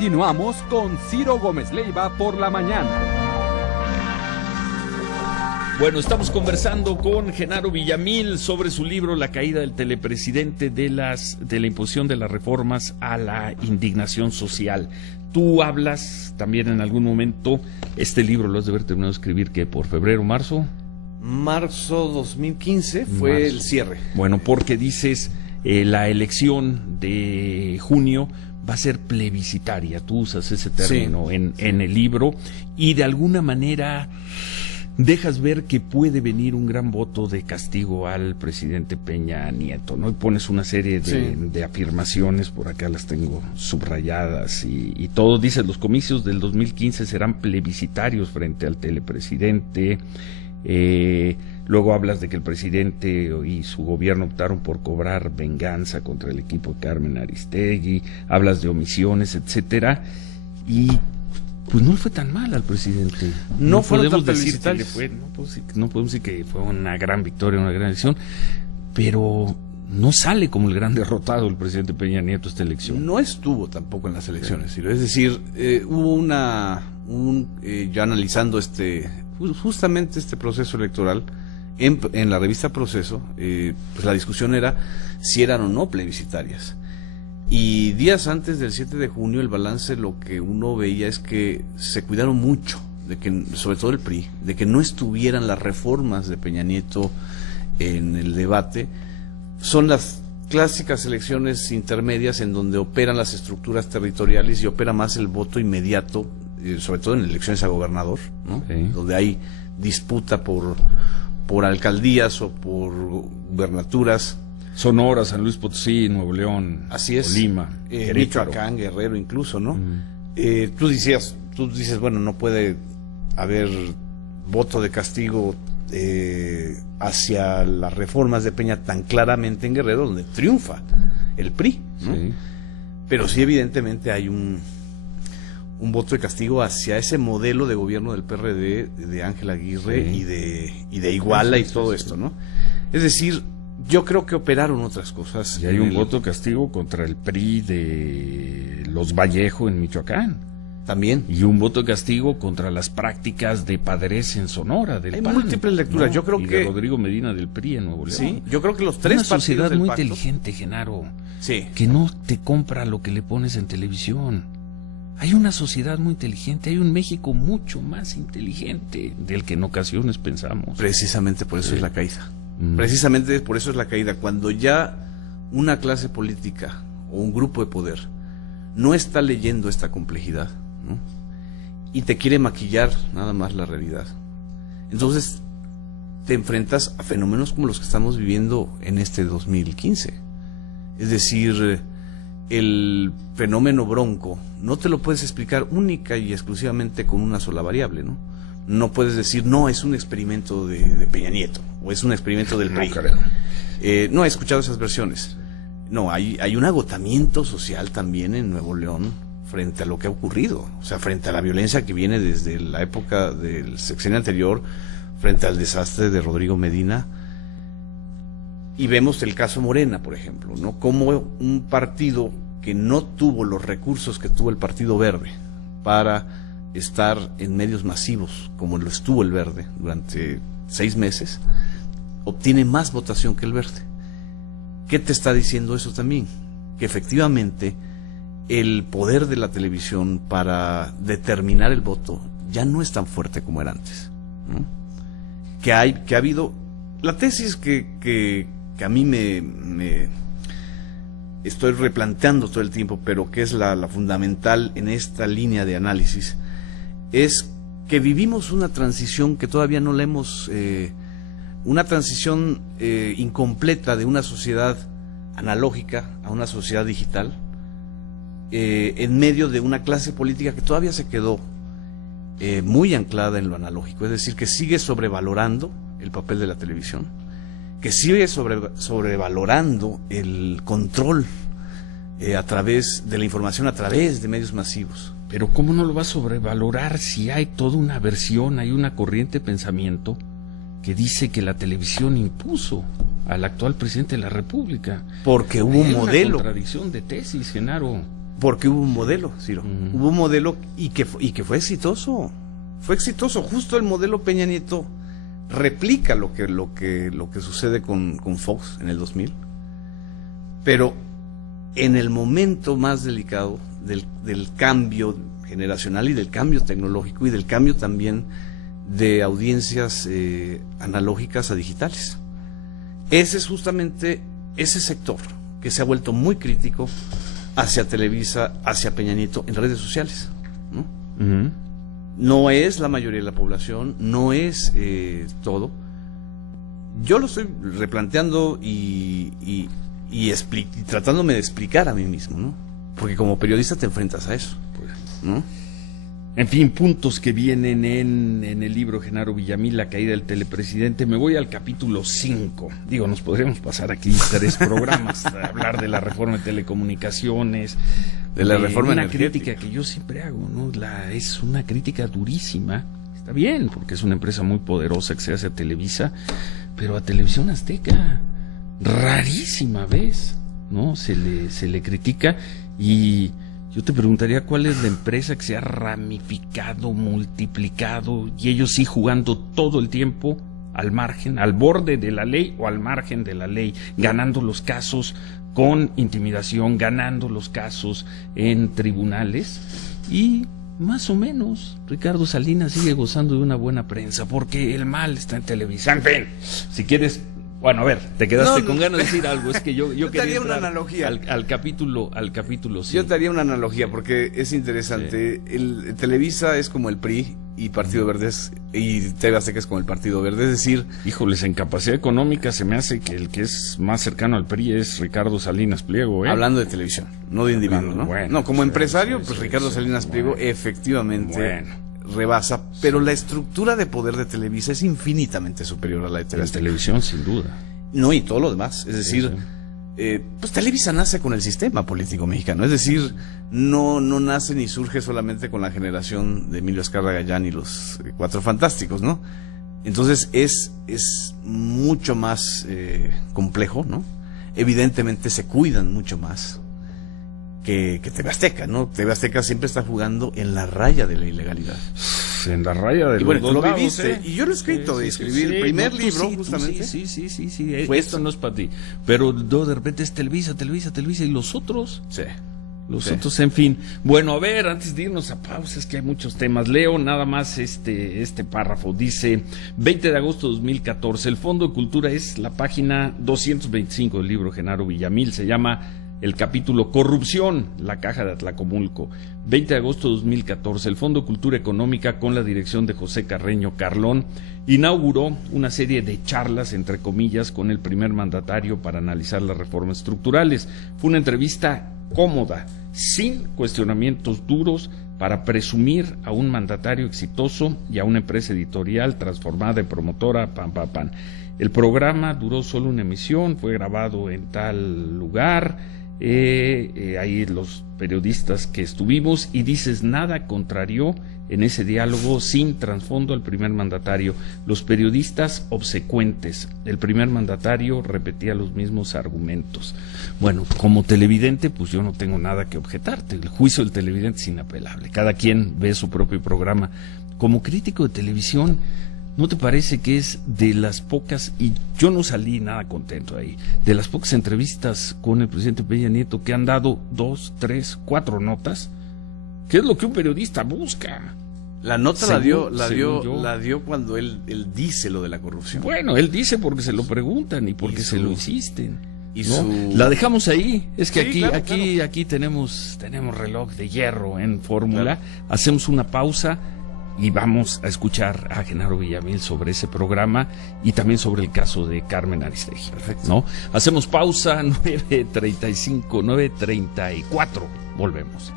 Continuamos con Ciro Gómez Leiva por la mañana. Bueno, estamos conversando con Genaro Villamil sobre su libro La caída del telepresidente, de la imposición de las reformas a la indignación social. Tú hablas también en algún momento, este libro lo has de haber terminado de escribir, ¿qué? ¿Por febrero, marzo? Marzo 2015 fue el cierre. Bueno, porque dices, la elección de junio va a ser plebiscitaria, tú usas ese término, sí, en el libro, y de alguna manera dejas ver que puede venir un gran voto de castigo al presidente Peña Nieto, ¿no? Y pones una serie de afirmaciones, por acá las tengo subrayadas y todo. Dices, los comicios del 2015 serán plebiscitarios frente al telepresidente. Luego hablas de que el presidente y su gobierno optaron por cobrar venganza contra el equipo de Carmen Aristegui. Hablas de omisiones, etcétera, y pues no le fue tan mal al presidente. No fueron podemos tan decir que le fue, no podemos decir que fue una gran victoria, una gran elección, pero no sale como el gran derrotado el presidente Peña Nieto esta elección. No estuvo tampoco en las elecciones, sí. Es decir, hubo ya analizando justamente este proceso electoral en la revista Proceso, pues la discusión era si eran o no plebiscitarias. Y días antes del 7 de junio el balance, lo que uno veía es que se cuidaron mucho, de que, sobre todo el PRI, de que no estuvieran las reformas de Peña Nieto en el debate. Son las clásicas elecciones intermedias en donde operan las estructuras territoriales y opera más el voto inmediato, sobre todo en elecciones a gobernador, ¿no? Sí. Donde hay disputa por alcaldías o por gubernaturas. Sonora, San Luis Potosí, Nuevo León, así es, Colima, Michoacán, Guerrero incluso, ¿no? Tú dices, bueno, no puede haber voto de castigo hacia las reformas de Peña tan claramente en Guerrero, donde triunfa el PRI, ¿no? Sí. Pero sí, evidentemente hay un voto de castigo hacia ese modelo de gobierno del PRD, de Ángel Aguirre, sí, y de Iguala, sí, y todo esto, ¿no? Es decir, yo creo que operaron otras cosas. Y hay un voto de castigo contra el PRI de los Vallejo en Michoacán. También. Y un voto de castigo contra las prácticas de padres en Sonora del hay PAN. Múltiples lecturas, ¿no? Yo creo y que de Rodrigo Medina del PRI en Nuevo León. Sí, yo creo que los tres partidos del sociedad muy pacto, inteligente, Genaro. Sí. Que no te compra lo que le pones en televisión. Hay una sociedad muy inteligente, hay un México mucho más inteligente del que en ocasiones pensamos. Precisamente por eso es la caída. Precisamente por eso es la caída. Cuando ya una clase política o un grupo de poder no está leyendo esta complejidad, ¿no? Y te quiere maquillar nada más la realidad, entonces te enfrentas a fenómenos como los que estamos viviendo en este 2015. Es decir, el fenómeno Bronco no te lo puedes explicar única y exclusivamente con una sola variable, ¿no? No puedes decir, no, es un experimento de Peña Nieto, o es un experimento del PRI. No he escuchado esas versiones. No, hay un agotamiento social también en Nuevo León frente a lo que ha ocurrido, o sea, frente a la violencia que viene desde la época del sexenio anterior, frente al desastre de Rodrigo Medina. Y vemos el caso Morena, por ejemplo, ¿no? Como un partido que no tuvo los recursos que tuvo el Partido Verde para estar en medios masivos, como lo estuvo el Verde durante 6 meses, obtiene más votación que el Verde. ¿Qué te está diciendo eso también? Que efectivamente el poder de la televisión para determinar el voto ya no es tan fuerte como era antes, ¿no? Que ha habido la tesis que a mí me estoy replanteando todo el tiempo, pero que es la fundamental en esta línea de análisis, es que vivimos una transición que todavía no la hemos, una transición incompleta de una sociedad analógica a una sociedad digital, en medio de una clase política que todavía se quedó muy anclada en lo analógico, es decir, que sigue sobrevalorando el papel de la televisión, que sigue sobrevalorando el control a través de la información, a través de medios masivos. Pero ¿cómo no lo va a sobrevalorar si hay toda una versión, hay una corriente de pensamiento que dice que la televisión impuso al actual presidente de la República? Porque hubo un modelo. Una contradicción de tesis, Genaro. Porque hubo un modelo, Ciro. Hubo un modelo y que fue exitoso. Fue exitoso. Justo el modelo Peña Nieto replica lo que sucede con Fox en el 2000. Pero en el momento más delicado del cambio generacional y del cambio tecnológico y del cambio también de audiencias analógicas a digitales. Ese es justamente ese sector que se ha vuelto muy crítico hacia Televisa, hacia Peña Nieto en redes sociales, ¿no? No es la mayoría de la población, no es todo. Yo lo estoy replanteando y tratándome de explicar a mí mismo, ¿no? Porque como periodista te enfrentas a eso, ¿no? En fin, puntos que vienen en el libro Genaro Villamil, La caída del telepresidente. Me voy al capítulo 5. Digo, nos podríamos pasar aquí 3 programas a hablar de la reforma de telecomunicaciones, de la reforma una energética. crítica que yo siempre hago, ¿no? Es una crítica durísima. Está bien, porque es una empresa muy poderosa que se hace a Televisa, pero a Televisión Azteca, rarísima vez, ¿no? Se le critica. Y yo te preguntaría cuál es la empresa que se ha ramificado, multiplicado, y ellos sí jugando todo el tiempo al margen, al borde de la ley o al margen de la ley, ganando los casos con intimidación, ganando los casos en tribunales. Y más o menos Ricardo Salinas sigue gozando de una buena prensa, porque el mal está en Televisa. En fin, si quieres... Bueno, a ver, te quedaste con ganas de decir algo. Es que yo quería haría una entrar analogía al capítulo 5. Yo te haría una analogía porque es interesante. Sí. El Televisa es como el PRI y Partido Verde y TV Azteca es como el Partido Verde. Es decir... Híjoles, en capacidad económica se me hace que el que es más cercano al PRI es Ricardo Salinas Pliego, ¿eh? Hablando de televisión, no de individuos, ¿no? Bueno, no, como empresario, pues Ricardo Salinas Pliego efectivamente rebasa, pero la estructura de poder de Televisa es infinitamente superior a la de TV Azteca. En televisión, sin duda. No, y todo lo demás. Es decir, pues Televisa nace con el sistema político mexicano. Es decir, no nace ni surge solamente con la generación de Emilio Azcárraga Gallán y los Cuatro Fantásticos, ¿no? Entonces es mucho más complejo, ¿no? Evidentemente se cuidan mucho más que TV Azteca, ¿no? TV Azteca siempre está jugando en la raya de la ilegalidad. En la raya de y bueno, los tú dos lo lados, viviste, y yo lo he escrito, escribí el primer libro, justamente. Sí. Fue Esto no es para ti. Pero de repente es Televisa, y los otros. Sí. Los otros, en fin. Bueno, a ver, antes de irnos a pausa, es que hay muchos temas. Leo nada más este párrafo. Dice, 20 de agosto de 2014, el Fondo de Cultura es la página 225 del libro Genaro Villamil. Se llama el capítulo Corrupción, la caja de Atlacomulco. 20 de agosto de 2014, el Fondo de Cultura Económica, con la dirección de José Carreño Carlón, inauguró una serie de charlas, entre comillas, con el primer mandatario para analizar las reformas estructurales. Fue una entrevista cómoda, sin cuestionamientos duros, para presumir a un mandatario exitoso y a una empresa editorial transformada en promotora, El programa duró solo una emisión, fue grabado en tal lugar, ahí los periodistas que estuvimos, y dices, nada contrarió en ese diálogo sin trasfondo al primer mandatario. Los periodistas obsecuentes, el primer mandatario repetía los mismos argumentos. Bueno, como televidente, pues yo no tengo nada que objetarte. El juicio del televidente es inapelable. Cada quien ve su propio programa. Como crítico de televisión, ¿no te parece que es de las pocas, y yo no salí nada contento ahí, de las pocas entrevistas con el presidente Peña Nieto que han dado 2, 3, 4 notas? ¿Qué es lo que un periodista busca? La nota la dio cuando él dice lo de la corrupción. Bueno, él dice porque se lo preguntan y porque se lo insisten. ¿No? La dejamos ahí. Es que sí, aquí tenemos reloj de hierro en fórmula. Claro. Hacemos una pausa y vamos a escuchar a Genaro Villamil sobre ese programa y también sobre el caso de Carmen Aristegui. Perfecto. ¿No? Hacemos pausa, 9:34. Volvemos.